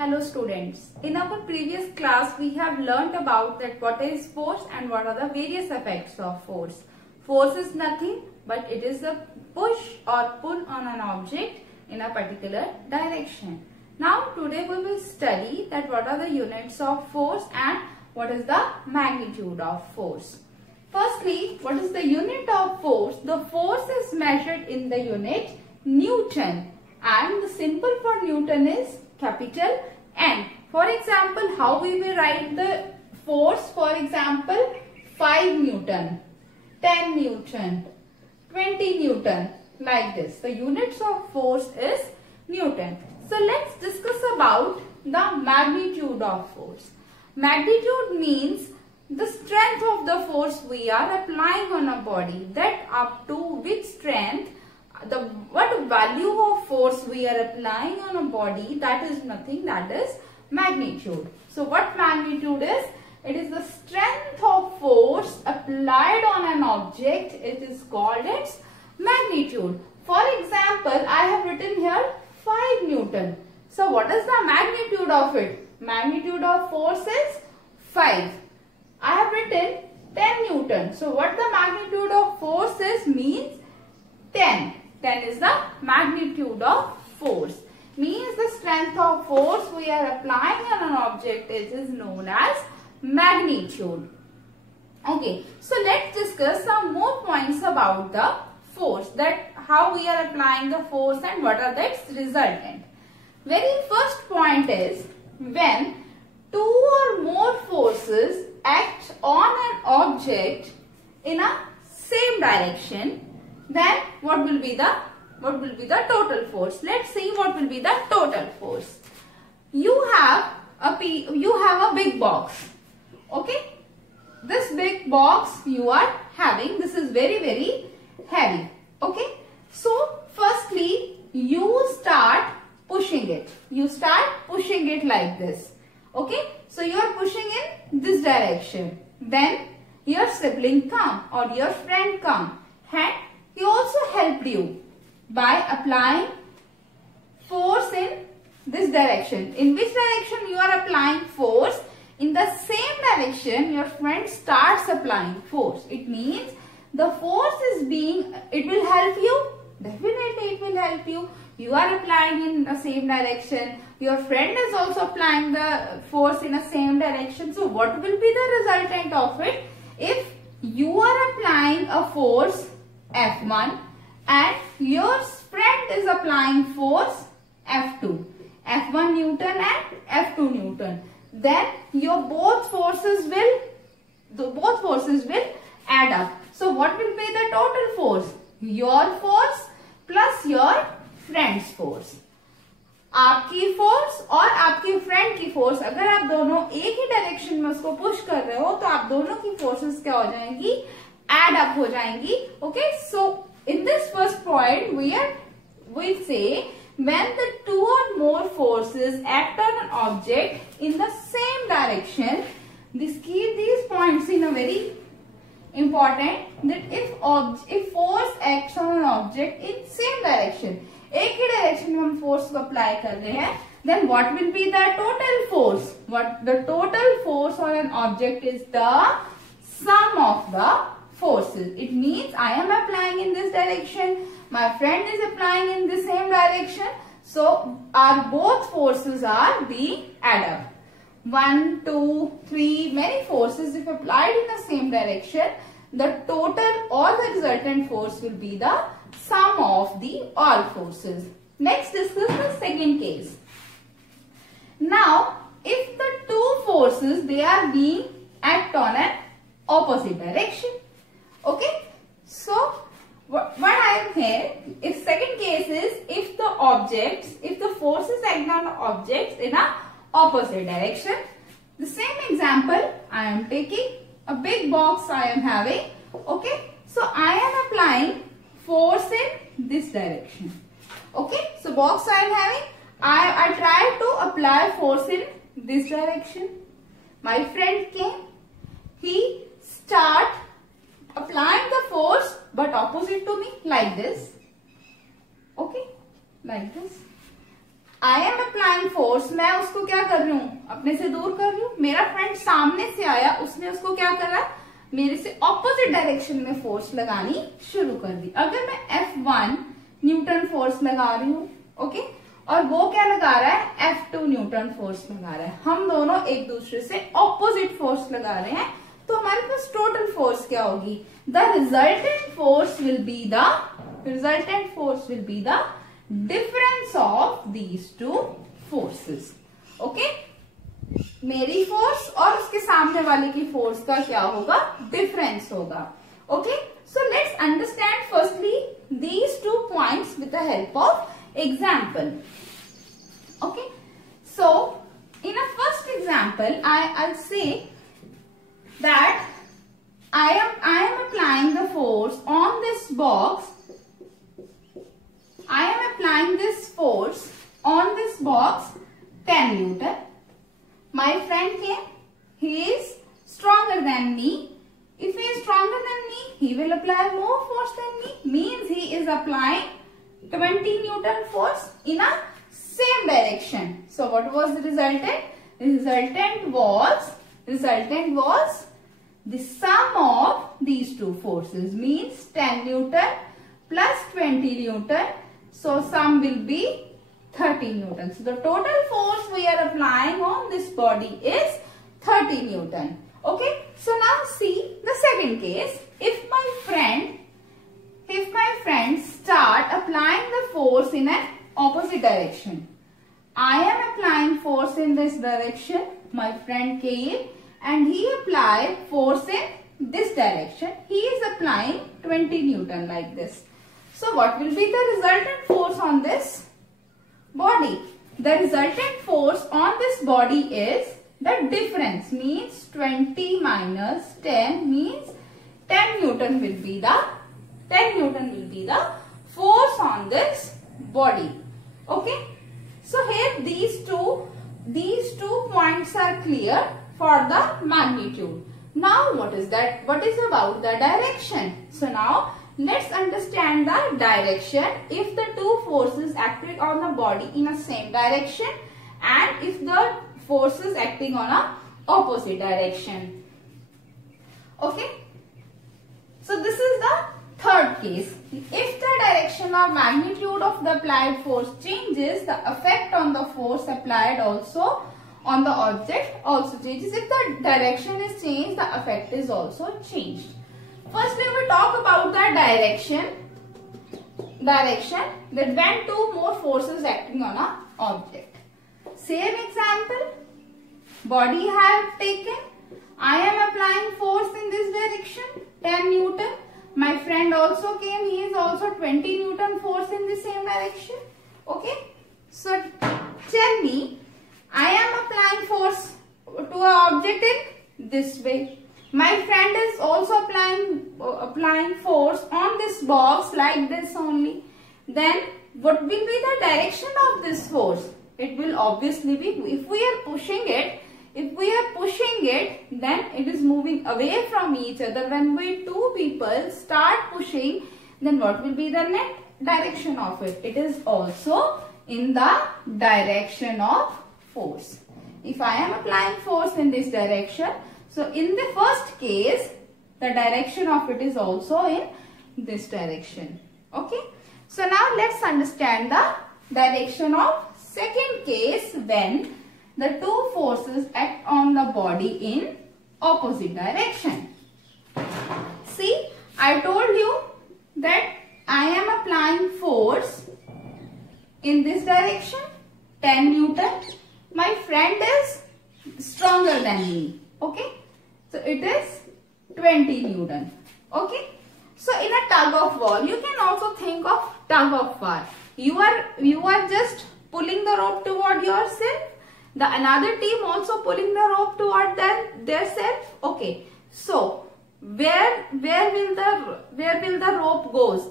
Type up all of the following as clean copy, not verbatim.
Hello students. In our previous class we have learnt about that what is force and what are the various effects of force. Force is nothing but it is the push or pull on an object in a particular direction. Now today we will study that what are the units of force and what is the magnitude of force. Firstly, what is the unit of force? The force is measured in the unit Newton and the symbol for Newton is capital N. For example, how we will write the force? For example, 5 Newton, 10 Newton, 20 Newton, like this. The units of force is Newton. So let's discuss about the magnitude of force. Magnitude means the strength of the force we are applying on a body, that up to which strength, what value of force we are applying on a body, that is nothing, that is magnitude. So what magnitude is? It is the strength of force applied on an object. It is called its magnitude. For example, I have written here 5 Newton. So what is the magnitude of it? Magnitude of force is 5. I have written 10 Newton. So what the magnitude of force is means 10. 10 is the magnitude of force. Means the strength of force we are applying on an object is known as magnitude. Okay, so let's discuss some more points about the force, that how we are applying the force and what are its resultant. Very first point is when two or more forces act on an object in a same direction, then what will be the total force? Let's see what will be the total force. You have a big box. Okay, this big box you are having, this is very heavy. Okay, so firstly you start pushing it. You start pushing it like this. Okay, so you are pushing in this direction. Then your sibling come or your friend come and he also helped you by applying force in this direction. In which direction you are applying force? In the same direction your friend starts applying force. It means the force is it will help you. Definitely it will help you. You are applying in the same direction. Your friend is also applying the force in the same direction. So what will be the resultant of it? If you are applying a force F1 and your friend is applying force F2. F1 Newton and F2 Newton. Then your both forces will add up. So what will be the total force? Your force plus your friend's force. आपकी force और आपके friend की force, अगर आप दोनों एक ही direction में उसको पुश कर रहे हो तो आप दोनों की फोर्सेस क्या हो जाएंगी? एड अप हो जाएंगी. Okay, so in this first point we say when the two or more forces act on an object in the same direction, keep these points in a very important, that if force acts on an object in same direction, एक ही direction में हम force को apply कर रहे हैं, then what will be the total force? What the total force on an object is the sum of the forces. It means I am applying in this direction, my friend is applying in the same direction, so our both forces are being added up. 1, 2, 3, many forces if applied in the same direction, the total or the resultant force will be the sum of the all forces. Next, discuss the second case. Now, if the two forces they are being act on an opposite direction. Okay, so what I am here, if second case is if the forces act on objects in a opposite direction. The same example I am taking a big box I am having. Okay, so I am applying force in this direction. Okay, so box I am having, I try to apply force in this direction. My friend came, he start applying the force but opposite to me like this. Okay, like this. I am applying force, मैं उसको क्या कर रही हूँ, अपने से दूर कर रही हूँ। मेरा फ्रेंड सामने से आया, उसने उसको क्या करा, मेरे से ऑपोजिट डायरेक्शन में फोर्स लगानी शुरू कर दी। अगर मैं F1 न्यूटन फोर्स लगा रही हूँ, ओके, और वो क्या लगा रहा है, F2 न्यूटन फोर्स लगा रहा है, हम दोनों एक दूसरे से ऑपोजिट फोर्स लगा रहे हैं, तो हमारे पास टोटल फोर्स क्या होगी, the resultant force will be the difference of these two forces. Okay, मेरी फोर्स और उसके सामने वाले की फोर्स का क्या होगा, डिफरेंस होगा। Okay, so let's understand firstly these two points with the help of example. Okay, so in a first example I'll say that I am applying the force on this box. I am applying this force on this box 10 Newton. My friend came, he is stronger than me. If he is stronger than me, he will apply more force than me. Means he is applying 20 Newton force in a same direction. So what was the resultant? The resultant was the sum of these two forces, means 10 Newton plus 20 Newton. So sum will be 30 Newton. So the total force we are applying on this body is 30 Newton. Okay. So now see the second case. If my friend start applying the force in an opposite direction. I am applying force in this direction. My friend came and he applied force in this direction. He is applying 20 Newton like this. So what will be the resultant force on this body? The resultant force on this body is the difference, means 20 minus 10 means 10 Newton will be the force on this body. Okay. So here these two points are clear for the magnitude. Now what is that? What is about the direction? So now let's understand the direction. If the two forces acted on the body in a same direction and if the forces acting on a opposite direction. Okay. So this is the third case. If the direction or magnitude of the applied force changes, the effect on the force applied also on the object also changes. If the direction is changed, the effect is also changed. Firstly, we talk about the direction that when two more forces acting on an object. Same example, body have taken, I am applying force in this direction, 10 Newton. My friend also came, he is also 20 Newton force in the same direction. Okay. So tell me, I am applying force to an object in this way. My friend is also applying force on this box like this only. Then what will be the direction of this force? It will obviously be, if we are pushing it, then it is moving away from each other. When we two people start pushing, then what will be the net direction of it? It is also in the direction of force. If I am applying force in this direction, so in the first case, the direction of it is also in this direction. Okay. So now let's understand the direction of second case when the two forces act on the body in opposite direction. See, I told you that I am applying force in this direction, 10 Newton. My friend is stronger than me. Okay. So it is 20 Newton. Okay. So in a tug of war, you can also think of tug of war. You are just pulling the rope toward yourself. The another team also pulling the rope toward their self. Okay. So where will the rope goes?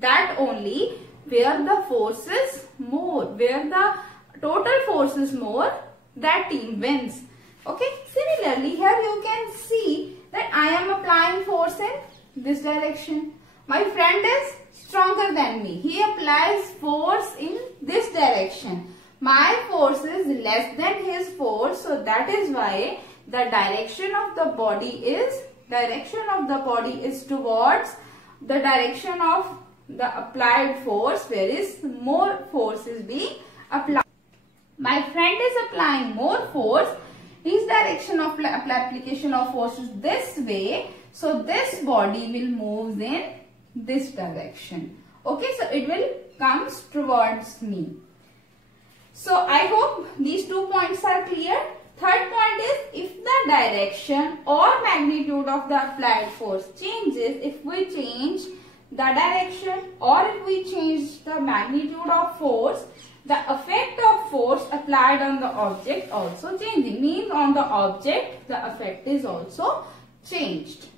That only where the force is more, where the total force is more, that team wins. Okay. Similarly, here you can see that I am applying force in this direction. My friend is stronger than me. He applies force in this direction. My force is less than his force, so that is why the direction of the body is towards the direction of the applied force, whereas more force is being applied. My friend is applying more force. His direction of application of force is this way, so this body will move in this direction. Okay, so it will come towards me. So I hope these 2 points are clear. Third point is, if the direction or magnitude of the applied force changes, if we change the direction or if we change the magnitude of force, the effect of force applied on the object also changing. Means on the object the effect is also changed.